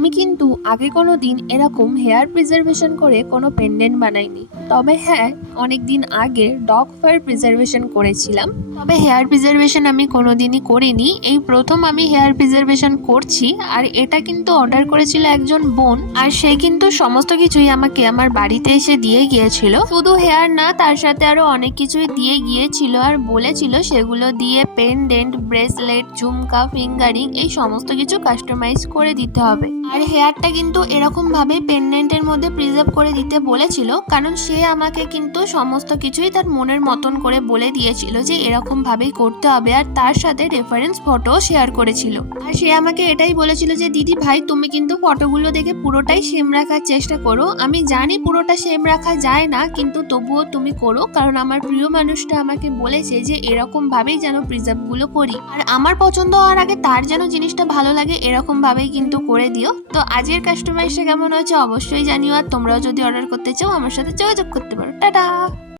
আমি কিন্তু আগে কোনো দিন এরকম হেয়ার প্রিজারভেশন করে কোনো পেন্ডেন্ট বানাইনি। তবে হ্যাঁ, অনেক দিন আগে ডগ ফার প্রিজারভেশন করেছিলাম। তবে হেয়ার প্রিজারভেশন আমি কোনোদিনই করিনি, এই প্রথম আমি হেয়ার প্রিজারভেশন করছি। আর এটা কিন্তু অর্ডার করেছিল একজন বোন, আর সে কিন্তু সমস্ত কিছুই আমাকে আমার বাড়িতে এসে দিয়ে গিয়েছিল। শুধু হেয়ার না, তার সাথে আরো অনেক কিছুই দিয়ে গিয়েছিল আর বলেছিল সেগুলো দিয়ে পেন্ডেন্ট, ব্রেসলেট, ঝুমকা, ফিঙ্গারিং এই সমস্ত কিছু কাস্টমাইজ করে দিতে হবে। আর হেয়ারটা কিন্তু এরকম ভাবে পেন্ডেন্টের মধ্যে প্রিজার্ভ করে দিতে বলেছিল, কারণ সে আমাকে কিন্তু সমস্ত কিছুই তার মনের মতন করে বলে দিয়েছিল যে এরকম ভাবেই করতে হবে, আর তার সাথে রেফারেন্স ফটো শেয়ার করেছিল। আর সে আমাকে এটাই বলেছিল যে দিদি ভাই, তুমি কিন্তু ফটোগুলো দেখে পুরোটাই সেম রাখার চেষ্টা করো। আমি জানি পুরোটা সেম রাখা যায় না, কিন্তু তবুও তুমি করো, কারণ আমার প্রিয় মানুষটা আমাকে বলেছে যে এরকম ভাবেই যেন প্রিজার্ভ গুলো করি। আর আমার পছন্দ হওয়ার আগে তার যেন জিনিসটা ভালো লাগে, এরকম ভাবেই কিন্তু করে দিও। তো আজকের কাস্টমাইজটা কেমন হয়েছে অবশ্যই জানিও, আর তোমরাও যদি অর্ডার করতে চাও আমার সাথে যোগাযোগ করতে পারো। টাটা।